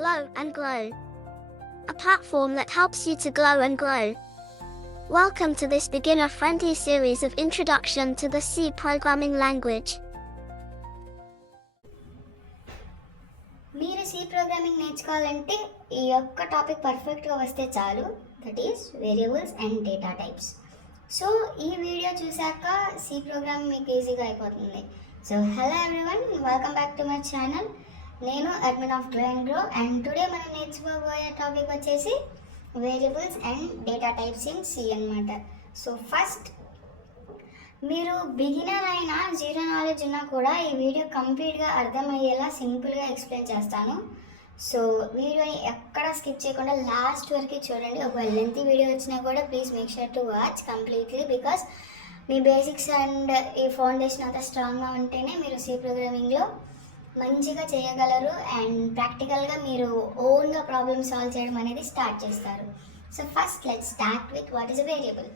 Glow and Glow, a platform that helps you to glow and glow. Welcome to this beginner-friendly series of introduction to the C programming language. మీరు C programming నేర్చుకోవాలంటే ఈ యొక్క topic పర్ఫెక్ట్గా వస్తే చాలు, that is variables and data types. So ఈ video చూశాక C programming మీకు ఈజీగా అయిపోతుంది. So hello everyone, welcome back to my channel. నేను admin of Glow and Grow, and today మనం నేర్చుకోబోయే టాపిక్ వచ్చేసి variables and data types in C అన్నమాట. సో ఫస్ట్, మీరు బిగినర్ అయినా జీరో నాలెడ్జ్ ఉన్నా కూడా ఈ వీడియో కంప్లీట్గా అర్థమయ్యేలా సింపుల్గా ఎక్స్ప్లెయిన్ చేస్తాను. సో వీడియోని ఎక్కడ స్కిప్ చేయకుండా లాస్ట్ వరకు చూడండి. ఒక లెంతీ వీడియో వచ్చినా కూడా please make sure to watch completely, because me basics and ఈ ఫౌండేషన్ అంతా స్ట్రాంగ్గా ఉంటేనే మీరు సి ప్రోగ్రామింగ్లో మంచిగా చేయగలరు అండ్ ప్రాక్టికల్గా మీరు ఓన్గా ప్రాబ్లమ్ సాల్వ్ చేయడం అనేది స్టార్ట్ చేస్తారు. So first let's start with what is a variable.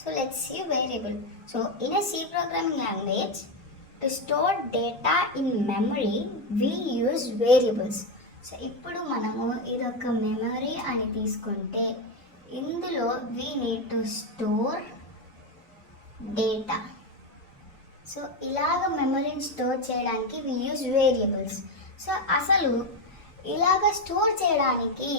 So let's see variable. So in a C programming language, to store data in memory, we use variables. So ఇప్పుడు మనము ఇదొక memory అని తీసుకుంటే ఇందులో we need to store data. So ఇలాగ మెమరీని store చేయడానికి we use variables. So అసలు ఇలాగ స్టోర్ చేయడానికి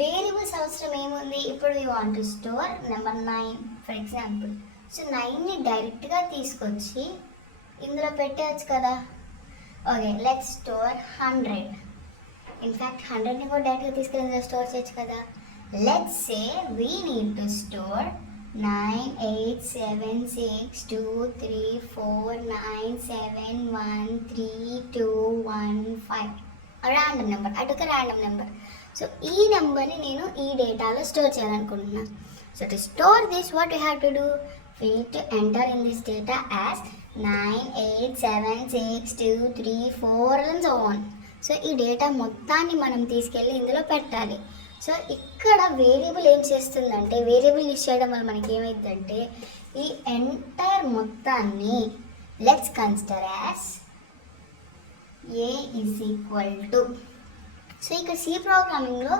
వేరియబుల్స్ అవసరం ఏముంది? ఇప్పుడు we want to store number 9 for example. So 9ని డైరెక్ట్గా తీసుకొచ్చి ఇందులో పెట్టవచ్చు కదా. Okay, let's store 100. ఇన్ఫ్యాక్ట్ 100ని కూడా డైరెక్ట్గా తీసుకెళ్ళి ఇందులో స్టోర్ చేయొచ్చు కదా. Let's say we need to store 9 8 7 6 2 3 4 9 7 1 3 2 1 5 random number, అదొక ర్యాండమ్ నెంబర్. సో ఈ నెంబర్ని నేను ఈ డేటాలో స్టోర్ చేయాలనుకుంటున్నాను. So to store this what you have to do, we need to enter in this data as 9 8 7 6 2 3 4 and so on. So ఈ data మొత్తాన్ని మనం తీసుకెళ్ళి ఇందులో పెట్టాలి. సో ఇక్కడ వేరియబుల్ ఏం చేస్తుందంటే, వేరియబుల్ యూజ్ చేయడం వల్ల మనకి ఏమైందంటే ఈ ఎంటైర్ మొత్తాన్ని let's consider as a is equal to. So ఇక సి ప్రోగ్రామింగ్లో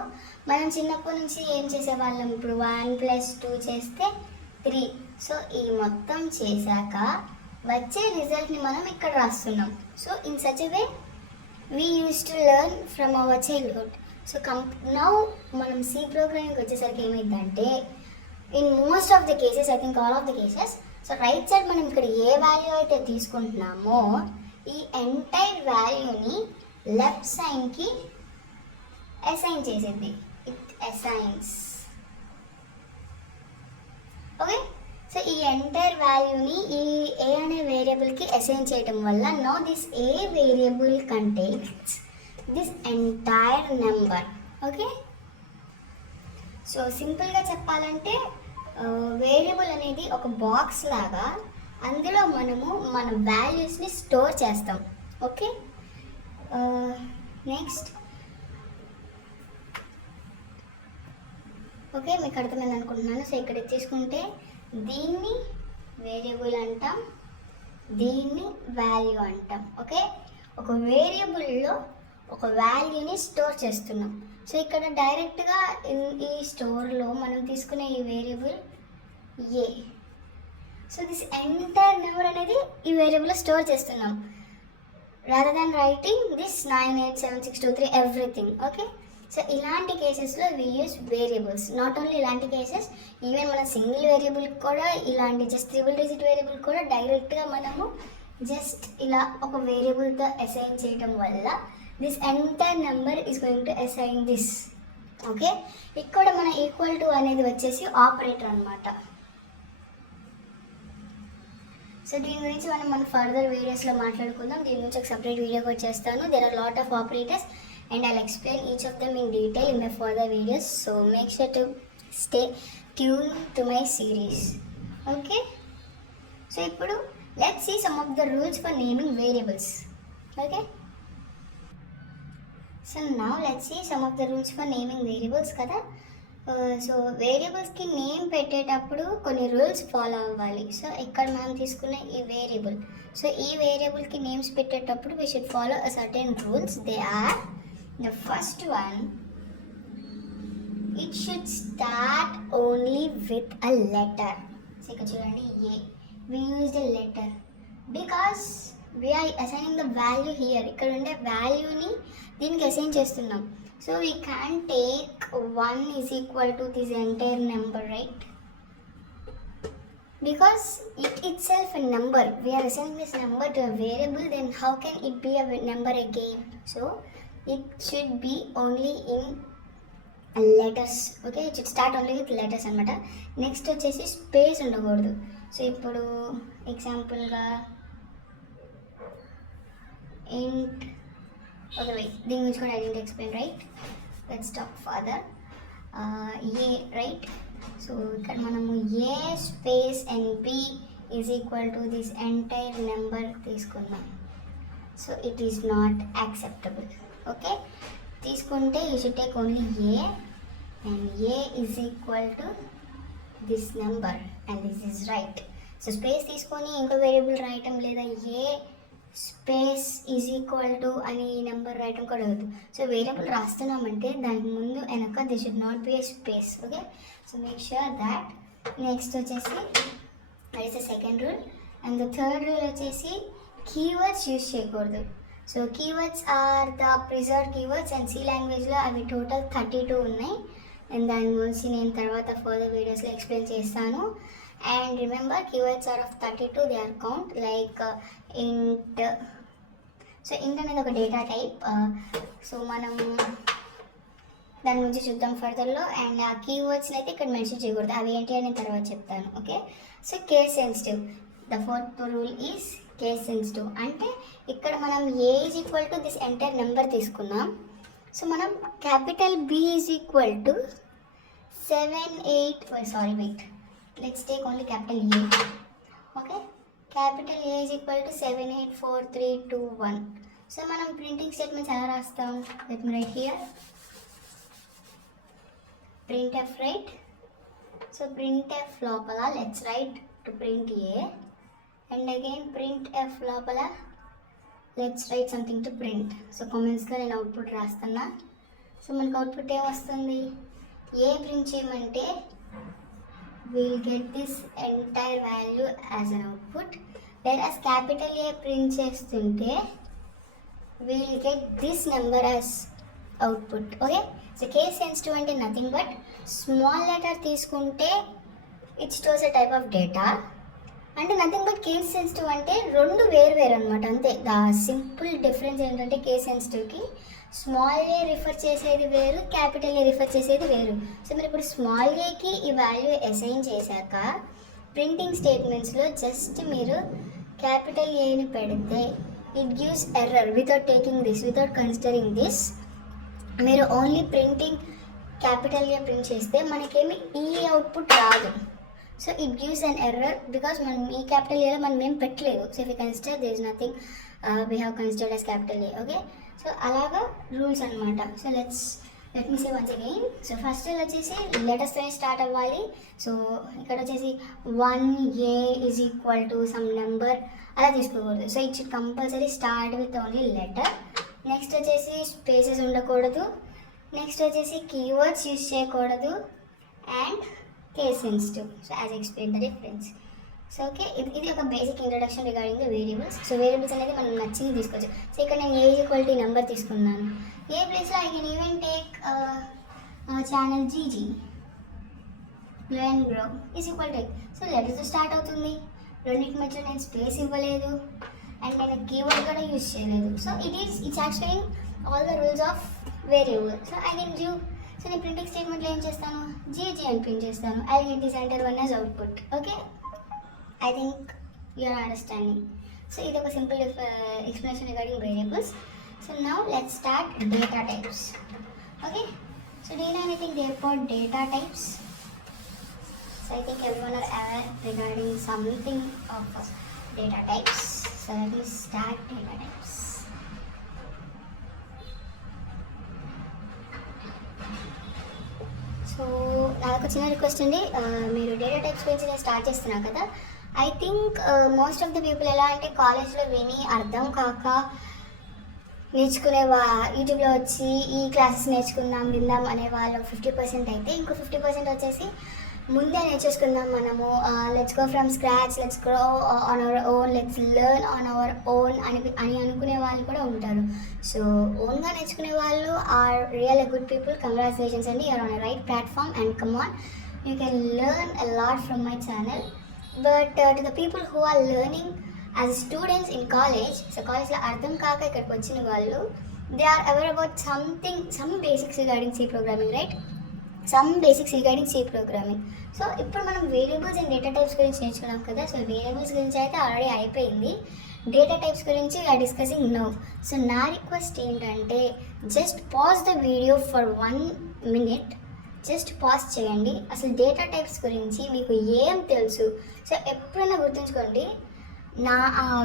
మనం చిన్నప్పటి నుంచి ఏం చేసేవాళ్ళం, ఇప్పుడు 1 + 2 చేస్తే 3. సో ఈ మొత్తం చేశాక వచ్చే రిజల్ట్ని మనం ఇక్కడ రాస్తున్నాం. So in such a way we use to learn from our childhood. So now మనం సి ప్రోగ్రామింగ్కి వచ్చేసరికి ఏమైందంటే in most of the cases, I think all of the cases, so right side మనం ఇక్కడ ఏ వాల్యూ అయితే తీసుకుంటున్నామో ఈ ఎంటైర్ వాల్యూని left సైడ్కి అసైన్ చేసేది. It assigns. ఓకే, సో ఈ ఎంటైర్ వాల్యూని ఈ ఏ అనే వేరియబుల్కి అసైన్ చేయడం వల్ల no this a variable contains this entire number. Okay, so సింపుల్గా చెప్పాలంటే వేరియబుల్ అనేది ఒక బాక్స్ లాగా, అందులో మనము మన వాల్యూస్ని స్టోర్ చేస్తాం. Okay, next. ఓకే, మీకు అర్థమైంది అనుకుంటున్నాను. సో ఇక్కడ తీసుకుంటే దీన్ని వేరియబుల్ అంటాం, దీన్ని వాల్యూ అంటాం. ఓకే, ఒక వేరియబుల్లో ఒక వాల్యూని స్టోర్ చేస్తున్నాం. సో ఇక్కడ డైరెక్ట్గా ఈ స్టోర్లో మనం తీసుకునే ఈ variable A. So this entire number అనేది ఈ వేరియబుల్లో స్టోర్ చేస్తున్నాం, rather than writing this 9 8 7 6 2 3 everything. Okay, so ఇలాంటి కేసెస్లో we use variables. Not only ఇలాంటి కేసెస్, ఈవెన్ మన సింగిల్ వేరియబుల్ కూడా, ఇలాంటి జస్ట్ 3 డిజిట్ వేరియబుల్ కూడా డైరెక్ట్గా మనము జస్ట్ ఇలా ఒక వేరియబుల్తో అసైన్ చేయడం వల్ల this entire number is going to assign this. Okay, ఇక్కడ మన ఈక్వల్ టు అనేది వచ్చేసి ఆపరేటర్ అనమాట. సో దీని గురించి మనం ఫర్దర్ వీడియోస్లో మాట్లాడుకుందాం. దీని గురించి ఒక సపరేట్ వీడియో కూడా చేస్తాను. There are lot of operators and I'll explain each of them in detail in my further videos, so make sure to stay tuned to my series. Okay, so ఇప్పుడు let's see some of the rules for naming variables. Okay, so now let's see some of the rules for naming variables kada. So వేరియబుల్స్కి name పెట్టేటప్పుడు కొన్ని rules follow అవ్వాలి. So ఇక్కడ మనం తీసుకున్న ఈ variable, so ఈ వేరియబుల్కి నేమ్స్ పెట్టేటప్పుడు we should follow a certain rules. They are The first one, it should start only with a letter. So ఇక్కడ చూడండి A. We used a letter because we are assigning the value here. ఇక్కడ ఉండే వాల్యూని దీనికి assign చేస్తున్నాం. So we can't take 1 is equal to this entire number, right? Because it itself a number. We are assigning this number to a variable, then how can it be a number again? So it should be only in letters. Okay, it should start only with letters అనమాట. Next వచ్చేసి space ఉండకూడదు. So ఇప్పుడు ఎగ్జాంపుల్గా int, okay wait, దీని గురించి కూడా I didn't explain, right? Let's talk further. A, right? So ఇక్కడ మనము a space and b is equal to this entire number తీసుకున్నాం. So it is not acceptable. Okay, తీసుకుంటే you should take only a and a is equal to this number and this is right. So space తీసుకొని ఇంకో variable రాయటం లేదా ఏ space is equal to అని number రాయటం కూడా వద్దు. సో వేరియబుల్ రాస్తున్నామంటే దానికి ముందు వెనక this should not be a space. Okay, so make sure that. Next వచ్చేసి that is the second rule. And the third rule వచ్చేసి కీవర్డ్స్ యూజ్ చేయకూడదు. So keywords are the preserve keywords and C లాంగ్వేజ్లో అవి total 32 ఉన్నాయి. And దాని గురించి నేను తర్వాత ఫర్దర్ వీడియోస్లో ఎక్స్ప్లెయిన్ చేస్తాను. And remember, keywords are of 32, they are count like int. So int అనేది ఒక డేటా టైప్. సో మనం దాని గురించి చూద్దాం ఫర్దర్లో. అండ్ ఆ కీవర్డ్స్ని అయితే ఇక్కడ మెన్షన్ చేయకూడదు, అవి ఏంటి అని నేను తర్వాత చెప్తాను. Okay, so case sensitive. The fourth rule is case sensitive. అంటే ఇక్కడ మనం a is equal to this entire number తీసుకున్నాం. సో మనం capital b is equal to 7, 8, let's take only capital A. Okay, capital A is equal to 7, 8, 4, 3, 2, 1. So మనం printing statements ఎలా రాస్తాం? Let me write here. printf, right? So printf లోపల let's write to print A, and again printf లోపల let's write something to print. So commentsలో నేను output రాస్తున్నా. So మనకు output ఏమొస్తుంది? ఏ print చేయమంటే we'll get this entire value as an output, whereas capital A print చేస్తుంటే we'll get this number as output. Okay, so case sensitive అంటే nothing but small letter తీసుకుంటే it stores a type of data, అంటే nothing but case sensitive అంటే రెండు వేరు అనమాట, అంతే. The simple difference ఏంటంటే కేస్ సెన్సిటివ్కి స్మాల్ ఏ రిఫర్ చేసేది వేరు, క్యాపిటల్ ఏ రిఫర్ చేసేది వేరు. సో మీరు ఇప్పుడు స్మాల్ ఏకి ఈ వాల్యూ అసైన్ చేశాక ప్రింటింగ్ స్టేట్మెంట్స్లో జస్ట్ మీరు క్యాపిటల్ ఏని పెడితే it gives error without taking this, without considering this. మీరు only printing capital a print చేస్తే మనకేమి ఈ అవుట్పుట్ రాదు. So it gives an error because మనం ఈ క్యాపిటల్ ఏలో మనం ఏం పెట్టలేదు. So if you consider there is nothing we have considered as capital a. Okay, so అలాగా రూల్స్ అనమాట. So let me say once again. So first వచ్చేసి లెటర్స్తోనే start అవ్వాలి. సో ఇక్కడ వచ్చేసి 1A is equal to some number అలా తీసుకోకూడదు. So it should compulsory start with only letter. Next వచ్చేసి spaces ఉండకూడదు. నెక్స్ట్ వచ్చేసి కీవర్డ్స్ యూజ్ చేయకూడదు. And case sensitive. So as explain the difference. So okay, ఇది ఒక basic introduction regarding the variables. So variables అనేది మనం నచ్చింది తీసుకోవచ్చు. సో ఇక్కడ నేను ఏ ఈక్వాలిటీ నెంబర్ తీసుకున్నాను. ఏ ప్లేస్లో I can even take channel GG glow and grow is equal to. So letters start అవుతుంది, రెండింటి మధ్యలో నేను స్పేస్ ఇవ్వలేదు అండ్ నేను కీవర్డ్ కూడా యూజ్ చేయలేదు. So it's actually all the rules of variable. So I can give. So నేను printing స్టేట్మెంట్లో ఏం చేస్తాను? జీజీ అని ప్రింట్ చేస్తాను. I get this enter one as output. Okay, I think you are understanding. So ఇది ఒక simple explanation regarding variables. So now let's start data types. Okay, so do you know anything about data types? So I think everyone are aware regarding something of data types. So let me start data types. So నాకు చిన్న request అండి, మీరు data types గురించి నేను start చేస్తున్నాను కదా. I think most of the people ఎలా అంటే కాలేజ్లో విని అర్థం కాక నేర్చుకునే యూట్యూబ్లో వచ్చి ఈ క్లాసెస్ నేర్చుకుందాం విందాం అనే వాళ్ళు 50% అయితే ఇంకో 50% వచ్చేసి ముందే నేర్చేసుకుందాం మనము, let's go from scratch, let's grow on our own, let's learn on our own అని అనుకునే వాళ్ళు కూడా ఉంటారు. సో ఓన్గా నేర్చుకునే వాళ్ళు are real good people. Congratulations అండి, you are on a right platform and come on, you can learn a lot from my channel. But to the people who are learning as students in college, so కాలేజ్లో అర్థం కాక ఇక్కడికి వచ్చిన వాళ్ళు, they are aware about some basics regarding C programming, right? Some basics regarding C programming. So ఇప్పుడు మనం variables and data types గురించి నేర్చుకున్నాం కదా. సో వేరియబుల్స్ గురించి అయితే ఆల్రెడీ అయిపోయింది, డేటా టైప్స్ గురించి వీఆర్ డిస్కసింగ్ నౌ. సో నా రిక్వెస్ట్ ఏంటంటే just pause the video for 1 minute, just pause చేయండి. అసలు డేటా టైప్స్ గురించి మీకు ఏం తెలుసు? సో ఎప్పుడైనా గుర్తుంచుకోండి, నా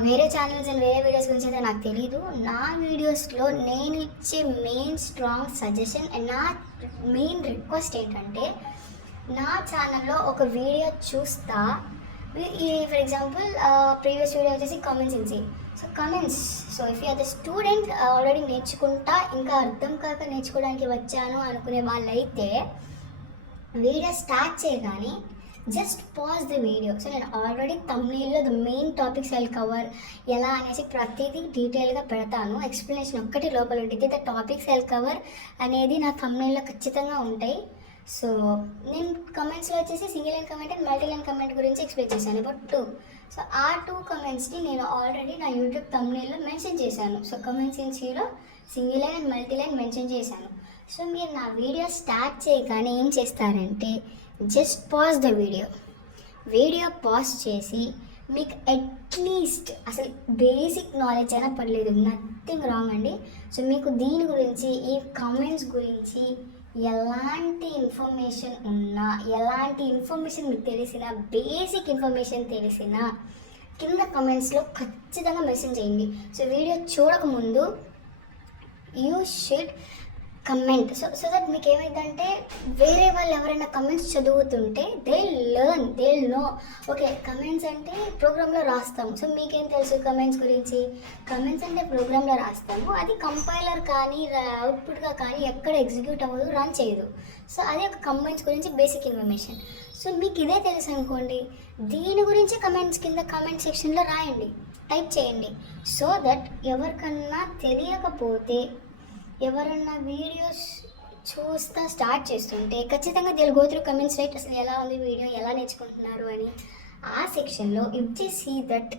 వేరే ఛానల్స్ అండ్ వేరే వీడియోస్ గురించి అయితే నాకు తెలీదు. నా వీడియోస్లో నేను ఇచ్చే మెయిన్ స్ట్రాంగ్ సజెషన్ అండ్ నా మెయిన్ రిక్వెస్ట్ ఏంటంటే, నా ఛానల్లో ఒక వీడియో చూస్తా, ఫర్ ఎగ్జాంపుల్ ప్రీవియస్ వీడియో వచ్చేసి comments in C. So comments, so if you are the student already నేర్చుకుంటా ఇంకా అర్థం కాక నేర్చుకోవడానికి వచ్చాను అనుకునే వాళ్ళైతే వీడియో స్టార్ట్ చేయగానే just pause the video. So నేను ఆల్రెడీ తమిళ్లో the main topics I'll cover ఎలా అనేసి ప్రతిదీ డీటెయిల్గా పెడతాను, ఎక్స్ప్లెనేషన్ ఒక్కటి లోపల ఉంటుంది. ద టాపిక్స్ ఐల్ కవర్ అనేది నా తమిళ్లో ఖచ్చితంగా ఉంటాయి. సో నేను కమెంట్స్లో వచ్చేసి single line comment and multi line comment గురించి ఎక్స్ప్లెయిన్ చేశాను, అబౌట్ 2. సో ఆ 2 కమెంట్స్ని నేను ఆల్రెడీ నా యూట్యూబ్ తమిళ్లో మెన్షన్ చేశాను. సో కమెంట్స్ ఇన్ సీలో single line and multi line mention చేశాను. సో మీరు నా వీడియో స్టార్ట్ చేయగానే ఏం చేస్తారంటే just pause the video pause చేసి మీకు అట్లీస్ట్ అసలు బేసిక్ నాలెడ్జ్ అయినా పర్లేదు, నథింగ్ రాంగ్ అండి. సో మీకు దీని గురించి, ఈ కామెంట్స్ గురించి ఎలాంటి ఇన్ఫర్మేషన్ ఉన్నా, ఎలాంటి ఇన్ఫర్మేషన్ మీకు తెలిసినా, బేసిక్ ఇన్ఫర్మేషన్ తెలిసినా కింద కమెంట్స్లో ఖచ్చితంగా మెసేజ్ చేయండి. సో వీడియో చూడకముందు you should comment. So that మీకు ఏమైందంటే వేరే వాళ్ళు ఎవరైనా కమెంట్స్ చదువుతుంటే they learn, they know. Okay, comments అంటే ప్రోగ్రాంలో రాస్తాము. సో మీకేం తెలుసు కమెంట్స్ గురించి? కమెంట్స్ అంటే ప్రోగ్రాంలో రాస్తాము, అది కంపైలర్ కానీ అవుట్పుట్గా కానీ ఎక్కడ ఎగ్జిక్యూట్ అవ్వదు, రన్ చేయదు. సో అది ఒక కమెంట్స్ గురించి బేసిక్ ఇన్ఫర్మేషన్. సో మీకు ఇదే తెలుసు అనుకోండి, దీని గురించి కమెంట్స్ కింద కామెంట్ సెక్షన్లో రాయండి, టైప్ చేయండి. సో దట్ ఎవరికన్నా తెలియకపోతే, ఎవరన్నా వీడియోస్ చూస్తా స్టార్ట్ చేస్తుంటే ఖచ్చితంగా they will go through comments, right? అసలు ఎలా ఉంది వీడియో, ఎలా నేర్చుకుంటున్నారు అని. ఆ సెక్షన్లో ఇఫ్ దే సీ దట్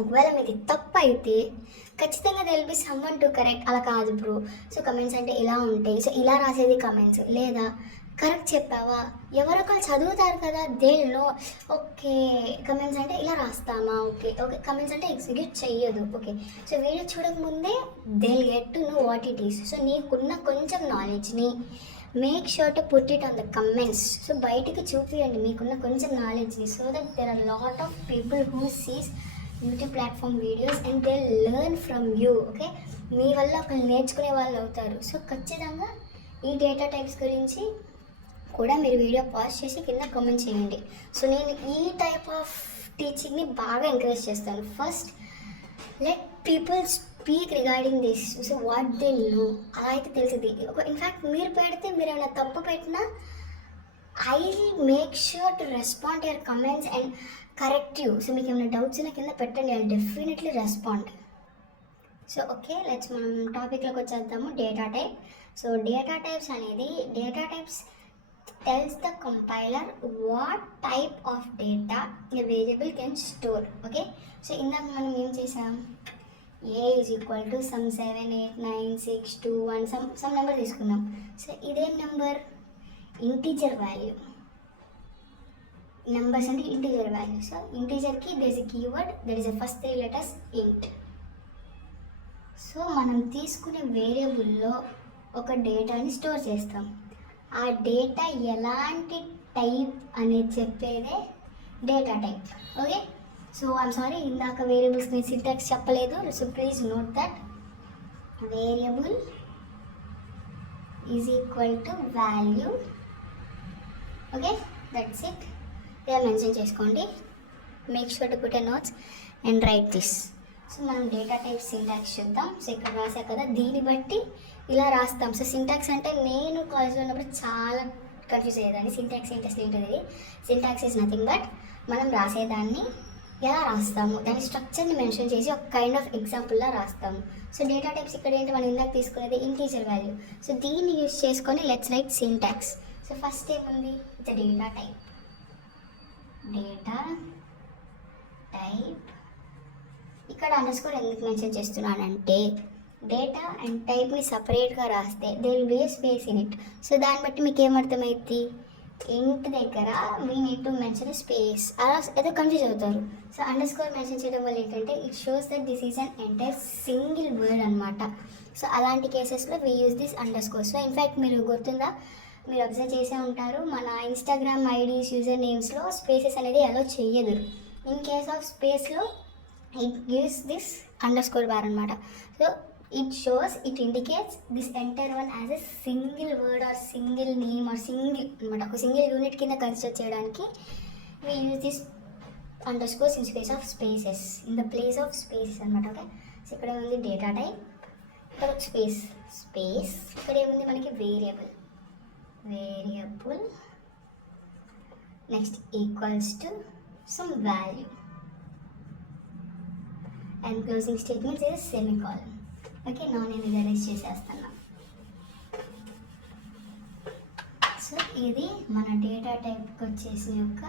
ఒకవేళ మీది తప్పు అయితే ఖచ్చితంగా they will be someone to correct. అలా కాదు బ్రో, సో కమెంట్స్ అంటే ఇలా ఉంటాయి, సో ఇలా రాసేది కమెంట్స్, లేదా కరెక్ట్ చెప్పావా, ఎవరొకరు చదువుతారు కదా, దే నో. ఓకే, కమెంట్స్ అంటే ఇలా రాస్తామా, ఓకే కమెంట్స్ అంటే ఎగ్జిక్యూట్ చెయ్యదు. ఓకే, సో వీడియో చూడకముందే they get to know what it is. So నీకున్న కొంచెం నాలెడ్జ్ని make sure to put it on the comments. So బయటికి చూపియండి మీకున్న కొంచెం నాలెడ్జ్ని, so that there are lot of people who sees YouTube platform videos and they learn from you. Okay, మీ వల్ల ఒకళ్ళు నేర్చుకునే వాళ్ళు అవుతారు. సో ఖచ్చితంగా ఈ డేటా టైప్స్ గురించి కూడా మీరు వీడియో పాజ్ చేసి కింద కామెంట్ చేయండి. సో నేను ఈ టైప్ ఆఫ్ టీచింగ్ని బాగా ఎంకరేజ్ చేస్తాను. First let people speak regarding this, so what they know, అలా అయితే తెలిసింది. ఇన్ఫ్యాక్ట్ మీరు పెడితే, మీరు ఏమైనా తప్పు పెట్టినా I make sure to respond your comments and correct you. So మీకు ఏమైనా డౌట్స్ ఉన్నా కింద పెట్టండి, I definitely respond. So okay, let's మనం టాపిక్లోకి వచ్చేద్దాము, data type. So data types అనేది, data types tells the compiler what type of data a variable can store. Okay, so ఇందాక మనం ఏం చేసాం, a is equal to some 7 8 9 6 2 1 some number తీసుకున్నాం. So ఇదేం నెంబర్? Integer value. నెంబర్స్ అంటే integer value. So ఇంటీజర్కి there is a keyword, that is the first 3 letters int. సో మనం తీసుకునే వేరియబుల్లో ఒక డేటాని స్టోర్ చేస్తాం. ఆ డేటా ఎలాంటి టైప్ అనేది చెప్పేదే data type. Okay, so I'm sorry, ఇందాక వేరియబుల్స్ నేను సింటాక్స్ చెప్పలేదు. So please note that variable is equal to value. Okay, that's it. ఇలా మెన్షన్ చేసుకోండి. Make sure to put a notes and right this. So మనం data type syntax చూద్దాం. So ఇక్కడ రాసా కదా, దీన్ని బట్టి ఇలా రాస్తాం. సో సింటాక్స్ అంటే నేను కాలేజ్లో ఉన్నప్పుడు చాలా కన్ఫ్యూజ్ అయ్యేదాన్ని. సింటాక్స్ ఏంటి అసలు ఏంటది? సింటాక్స్ ఈజ్ నథింగ్ బట్ మనం రాసేదాన్ని ఎలా రాస్తాము, దాని స్ట్రక్చర్ని మెన్షన్ చేసి ఒక కైండ్ ఆఫ్ ఎగ్జాంపుల్లా రాస్తాము. సో డేటా టైప్స్ ఇక్కడ ఏంటి, మనం ఇందాక తీసుకునేది ఇంటీజర్ వాల్యూ. సో దీన్ని యూజ్ చేసుకొని let's write syntax. So first ఏముంది, it's data type. Data type ఇక్కడ అండర్స్కోర్ ఎందుకు మెన్షన్ చేస్తున్నానంటే డేటా అండ్ టైప్ని సపరేట్గా రాస్తే they will be a space in it. So దాన్ని బట్టి మీకు ఏమర్థమైంది, ఇంట్ దగ్గర we need to mention space, అలా ఏదో కన్ఫ్యూజ్ అవుతారు. సో అండర్స్కోర్ మెన్షన్ చేయడం వల్ల ఏంటంటే it shows that this is an entire single word అనమాట. సో అలాంటి కేసెస్లో we use this underscore. So in fact మీరు గుర్తుందా, మీరు అబ్జర్వ్ చేసే ఉంటారు, మన ఇన్స్టాగ్రామ్ ఐడీస్ యూజర్ నేమ్స్లో స్పేసెస్ అనేది అలో చెయ్యదు. ఇన్ కేస్ ఆఫ్ స్పేస్లో it gives this underscore bar అనమాట. So it indicates this entire one as a single word or single name or single అనమాట, ఒక సింగిల్ యూనిట్ కింద కన్సిడర్ చేయడానికి we use this underscores in space of spaces, in the place of spaces అనమాట. Okay, so ఇక్కడ ఏముంది data type, ఇక్కడ space, ఇక్కడ ఏముంది మనకి variable, next equals to some value and closing statements is semicolon. Okay, నా నేను రియలైజ్ చేసేస్తాను. సో ఇది మన డేటా టైప్కి వచ్చేసిన యొక్క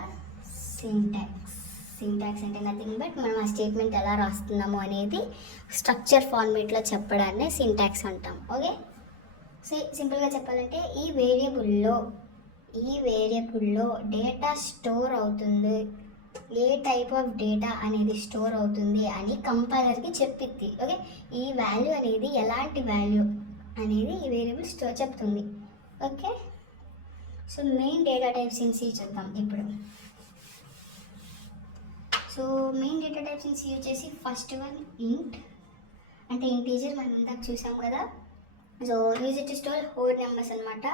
సింటాక్స్ అంటే నథింగ్ బట్ మనం ఆ స్టేట్మెంట్ ఎలా రాస్తున్నాము అనేది స్ట్రక్చర్ ఫార్మేట్లో చెప్పడాన్ని సింటాక్స్ అంటాం. ఓకే, సో సింపుల్గా చెప్పాలంటే ఈ వేరియబుల్లో డేటా స్టోర్ అవుతుంది, ఏ టైప్ ఆఫ్ డేటా అనేది స్టోర్ అవుతుంది అని కంపైలర్కి చెప్పిద్ది. ఓకే, ఈ వాల్యూ అనేది ఎలాంటి వాల్యూ అనేది ఈ వేరియబుల్ స్టోర్ చెప్తుంది. Okay, so main data types in C చూద్దాం ఇప్పుడు. So main data types in C వచ్చేసి ఫస్ట్ వన్ ఇంట్, అంటే ఇంటీజర్ మనం ఇందాక చూసాం కదా. So use it to store whole numbers అనమాట,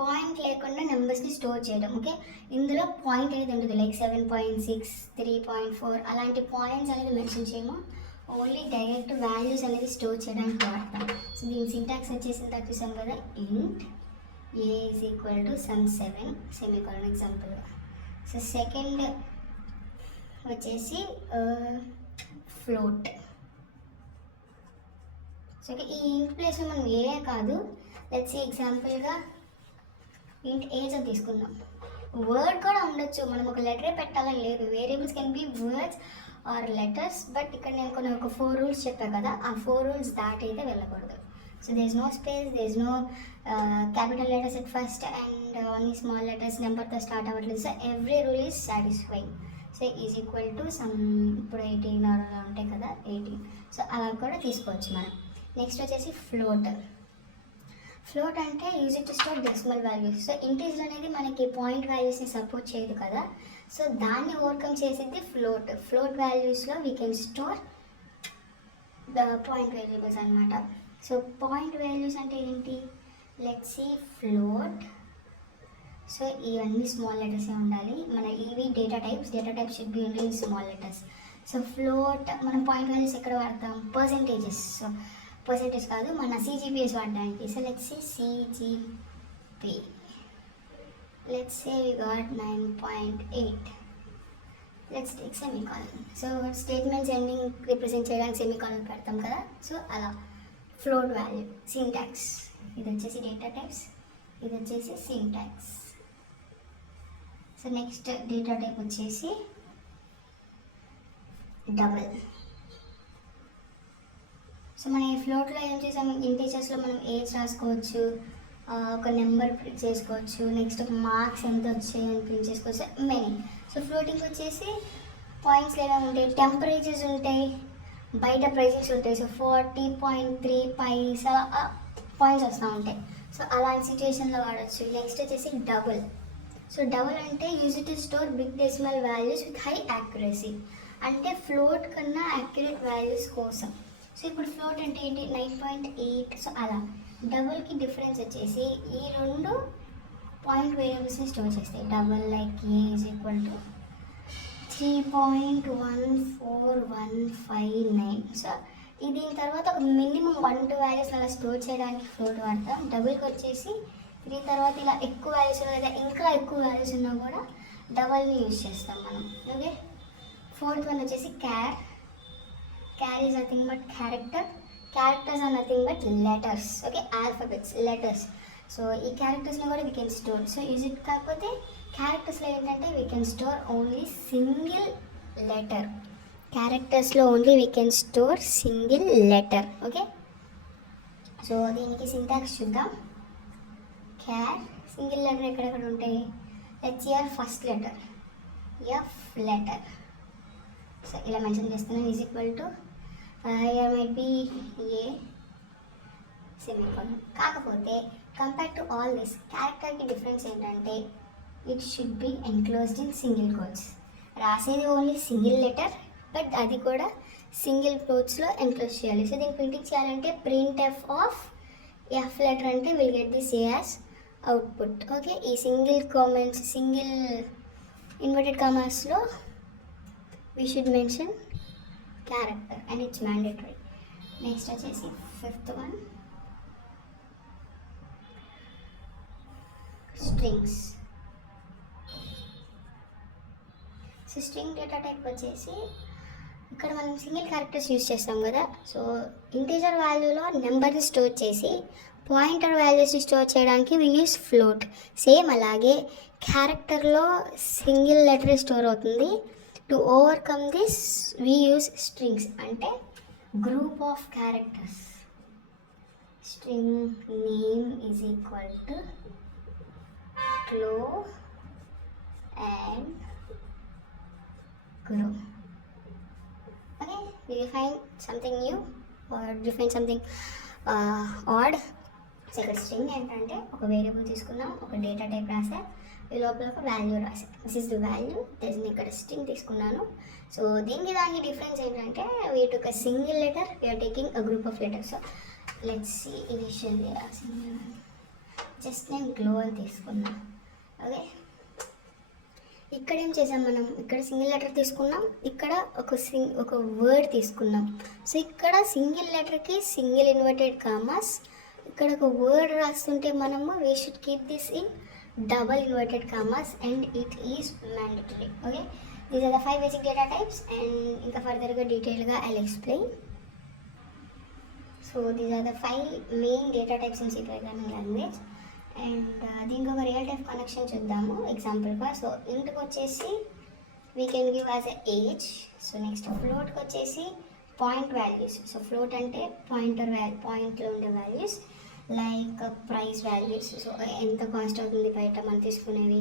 పాయింట్ లేకుండా నెంబర్స్ని స్టోర్ చేయడం. ఓకే, ఇందులో పాయింట్ అనేది ఉంటుంది, లైక్ 7.6, 3.4 అలాంటి పాయింట్స్ అనేది మెన్షన్ చేయము, ఓన్లీ డైరెక్ట్ వాల్యూస్ అనేది స్టోర్ చేయడానికి వాడతాం. సో దీని సింటాక్స్ వచ్చేసిన చూసాం కదా, int a is equal to some 7 semicolon example. So second వచ్చేసి ఫ్లోట్. సో ఈ ఇంట్ ప్లేస్లో మనం ఏ కాదు, లెట్స్ సీ ఎగ్జాంపుల్గా ఇంట్ ఏజ్ అని తీసుకుందాం. వర్డ్ కూడా ఉండొచ్చు, మనం ఒక లెటరే పెట్టాలని లేదు, variables can be words or letters. But ఇక్కడ నేను కొన్ని ఒక 4 రూల్స్ చెప్పాను కదా, ఆ 4 రూల్స్ దాటి అయితే వెళ్ళకూడదు. So there is no space, there is no capital letters at first and only small letters నెంబర్తో స్టార్ట్ అవ్వట్లేదు. So every rule is satisfying. So is equal to sum, ఇప్పుడు 18 అలా ఉంటాయి కదా 18. సో అలా కూడా తీసుకోవచ్చు మనం. నెక్స్ట్ వచ్చేసి ఫ్లోట్ అంటే use it to store decimal values. So integer అనేది మనకి పాయింట్ వాల్యూస్ని సపోర్ట్ చేయదు కదా, సో దాన్ని ఓవర్కమ్ చేసేది ఫ్లోట్ వాల్యూస్లో we can store the point variables అనమాట. సో పాయింట్ వాల్యూస్ అంటే ఏంటి, లెట్స్ సీ ఫ్లోట్. సో ఇవన్నీ స్మాల్ లెటర్సే ఉండాలి, మన ఇవి data types should be only in small letters. So float మనం పాయింట్ వాల్యూస్ ఎక్కడ వాడతాం, పర్సెంటేజెస్. సో పర్సెంటేజ్ కాదు, మన CGPAs వాడడానికి. So let's say CGP, let's say we got 9.8, let's take semicolon. So statements ending represent చేయడానికి semicolon పెడతాం కదా. So అలా ఫ్లోట్ వాల్యూ సింటాక్స్. ఇది వచ్చేసి డేటా టైప్స్, ఇది వచ్చేసి syntax. So next data type వచ్చేసి డబుల్. సో మన ఈ ఫ్లోట్లో ఏం చేసాము, ఇంటీజర్స్లో మనం ఏజ్ రాసుకోవచ్చు, ఒక నెంబర్ ప్రింట్ చేసుకోవచ్చు, నెక్స్ట్ ఒక మార్క్స్ ఎంత వచ్చాయి అని ప్రింట్ చేసుకోవచ్చు, మెనీ. సో ఫ్లోటింగ్ వచ్చేసి పాయింట్స్ ఏమేమి ఉంటాయి, టెంపరేచర్స్ ఉంటాయి, బయట ప్రైజెస్ ఉంటాయి. సో 40.3 పైసా పాయింట్స్ వస్తూ ఉంటాయి. సో అలాంటి సిచ్యువేషన్లో వాడచ్చు. నెక్స్ట్ వచ్చేసి డబుల్. సో డబుల్ అంటే use to store big decimal values with high accuracy, అంటే ఫ్లోట్ కన్నా యాక్యురేట్ వాల్యూస్ కోసం. సో ఇప్పుడు ఫ్లోట్ అంటే ఏంటి, 9.8. సో అలా డబుల్కి డిఫరెన్స్ వచ్చేసి ఈ రెండు పాయింట్ వేరియబుల్స్ని స్టోర్ చేస్తాయి. Double like A is equal to 3.14159. So దీని తర్వాత ఒక మినిమం 1-2 వాల్యూస్ అలా స్టోర్ చేయడానికి ఫ్లోట్ వాడతాం. డబుల్కి వచ్చేసి దీని తర్వాత ఇలా ఎక్కువ వాల్యూస్ లేదా ఇంకా ఎక్కువ వాల్యూస్ ఉన్నా కూడా డబల్ని యూజ్ చేస్తాం మనం. ఓకే, ఫోర్త్ వన్ వచ్చేసి char is nothing but characters are nothing but letters. Okay, alphabets, letters. So ఈ క్యారెక్టర్స్ని కూడా we can store. So use it కాకపోతే క్యారెక్టర్స్లో ఏంటంటే we can store only single letter. క్యారెక్టర్స్లో only we can store single letter. Okay, so దీనికి syntax చూద్దాం. Char single letter ఎక్కడెక్కడ ఉంటాయి? Let's here first letter F letter. So ఇలా mention చేస్తున్నాను. Is equal to here might be a semicolon. కాకపోతే compare to all this క్యారెక్టర్కి difference ఏంటంటే it should be enclosed in single quotes. రాసేది only single letter, but అది కూడా single కోట్స్లో enclose చేయాలి. సో దీన్ని ప్రింటింగ్ చేయాలంటే ప్రింట్ ఆఫ్ ఎఫ్ లెటర్ అంటే will get this A as output. Okay, ఈ సింగిల్ కామెంట్స్, సింగిల్ ఇన్వర్టెడ్ కామర్స్లో we should mention character and it's mandatory. Next వచ్చేసి fifth one strings. So string data type వచ్చేసి ఇక్కడ మనం single characters use చేస్తాం కదా. So integer వాల్యూలో నెంబర్ని store చేసి పాయింటర్ వాల్యూస్ని స్టోర్ చేయడానికి వి యూస్ ఫ్లోట్. సేమ్ అలాగే క్యారెక్టర్లో సింగిల్ లెటర్ స్టోర్ అవుతుంది. To overcome this we use strings, అంటే group of characters. String name is equal to flow and grow. Okay, we define something new or define something odd. So ఇక్కడ string ఏంటంటే ఒక variable తీసుకున్నాం, ఒక data type రాసా, ఈ లోపల ఒక వాల్యూ రాసా. This is the value. నేను ఇక్కడ స్ట్రింగ్ తీసుకున్నాను. సో దీనికి దానికి డిఫరెన్స్ ఏంటంటే we took a single letter, we are taking a group of letters. So let's see initially just నేను గ్లో అని తీసుకున్నా. ఓకే, ఇక్కడ ఏం చేసాం మనం? ఇక్కడ సింగిల్ లెటర్ తీసుకున్నాం, ఇక్కడ ఒక వర్డ్ తీసుకున్నాం. సో ఇక్కడ సింగిల్ లెటర్కి సింగిల్ ఇన్వర్టెడ్ కామర్స్, ఇక్కడ ఒక వర్డ్ రాస్తుంటే మనము we should keep this in double inverted commas and it is mandatory. Okay, these are the 5 basic data types and ఇంకా ఫర్దర్గా డీటెయిల్గా I will explain. So these are the 5 main data types in C programming language. And దీనికి ఒక real type connection చూద్దాము ఎగ్జాంపుల్గా. So ఇంట్కి వచ్చేసి we can give as a age. So next ఫ్లోట్కి వచ్చేసి పాయింట్ వాల్యూస్. సో ఫ్లోట్ అంటే పాయింట్లో ఉండే values like price values. So ఎంత కాస్ట్ అవుతుంది బయట మనం తీసుకునేవి,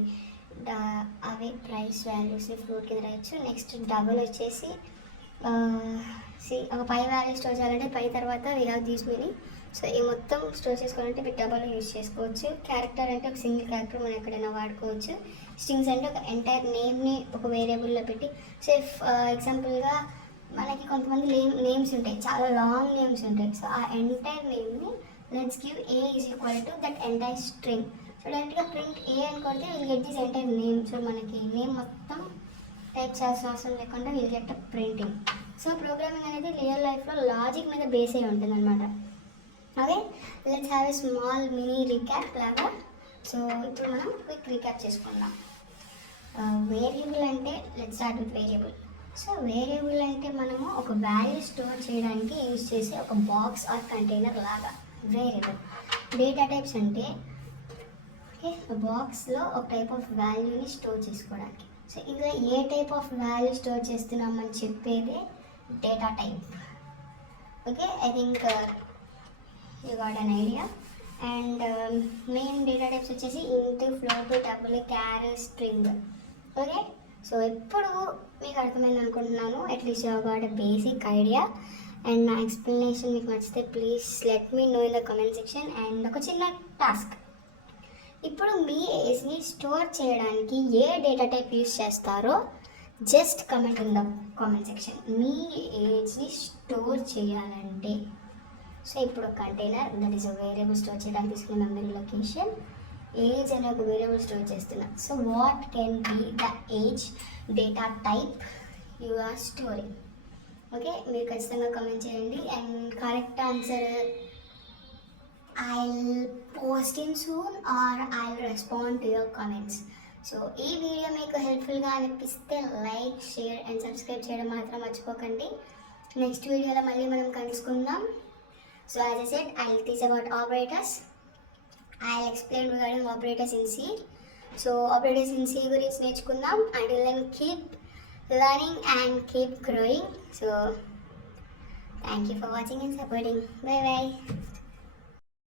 అవి ప్రైస్ వాల్యూస్ని ఫ్లోట్ కింద రాయొచ్చు. నెక్స్ట్ డబుల్ వచ్చేసి ఒక పై వాల్యూ స్టోర్ చేయాలంటే పై తర్వాత we have these many. So ఈ మొత్తం స్టోర్ చేసుకోవాలంటే మీరు డబల్ యూజ్ చేసుకోవచ్చు. క్యారెక్టర్ అంటే ఒక సింగిల్ క్యారెక్టర్ మనం ఎక్కడైనా వాడుకోవచ్చు. స్ట్రింగ్స్ అంటే ఒక ఎంటైర్ నేమ్ని ఒక వేరియబుల్లో పెట్టి. సో ఎగ్జాంపుల్గా మనకి కొంతమంది నేమ్స్ ఉంటాయి, చాలా లాంగ్ నేమ్స్ ఉంటాయి. సో ఆ ఎంటైర్ నేమ్ని let's give A is equal to that entire string. So డైరెక్ట్గా ప్రింట్ ఏ అని కొడితే will get this entire name. So మనకి నేమ్ మొత్తం టైప్ చేయాల్సిన అవసరం లేకుండా will get a printing. So programming అనేది రియల్ లైఫ్లో లాజిక్ మీద బేస్ అయి ఉంటుంది అనమాట. Okay, let's have a small mini recap లాగా. సో ఇప్పుడు మనం క్విక్ రీక్యాప్ చేసుకుందాం. వేరియబుల్ అంటే let's start with variable. So variable అంటే మనము ఒక వాల్యూ స్టోర్ చేయడానికి యూజ్ చేసే ఒక బాక్స్ ఆర్ కంటైనర్ లాగా వేరియబుల్. డేటా టైప్స్ అంటే ఓకే బాక్స్లో ఒక టైప్ ఆఫ్ వాల్యూని స్టోర్ చేసుకోవడానికి. సో ఇంకా ఏ టైప్ ఆఫ్ వాల్యూ స్టోర్ చేస్తున్నామని చెప్పేదే data type. Okay, I think you got an idea. And main data types వచ్చేసి ఇంట్, ఫ్లోట్, టబుల్, క్యార్, స్ట్రింగ్. ఓకే, సో ఇప్పుడు మీకు అర్థమైంది అనుకుంటున్నాను. At least you got a basic idea. And నా ఎక్స్ప్లెనేషన్ మీకు నచ్చితే please let me know in the comment section. And ఒక చిన్న టాస్క్, ఇప్పుడు మీ ఏజ్ని స్టోర్ చేయడానికి ఏ డేటా టైప్ యూస్ చేస్తారో just comment in the comment section. మీ ఏజ్ని స్టోర్ చేయాలంటే సో ఇప్పుడు container that is variable store చేయడానికి తీసుకున్న మెమరీ లొకేషన్ ఏజ్ అనే ఒక వేరియబుల్ స్టోర్ చేస్తున్నా. So what can be the age data type you are storing? Okay, మీరు ఖచ్చితంగా కామెంట్ చేయండి. And correct answer I'll post in soon or I'll respond to your comments. So ఈ video మీకు హెల్ప్ఫుల్గా అనిపిస్తే లైక్, షేర్ అండ్ సబ్స్క్రైబ్ చేయడం మాత్రం మర్చిపోకండి. నెక్స్ట్ వీడియోలో మళ్ళీ మనం కలుసుకుందాం. So as I said, I'll teach about operators. I'll explain regarding operators in C. So operators in C గురించి నేర్చుకుందాం. Until then, keep learning and keep growing. So thank you for watching and supporting. Bye bye.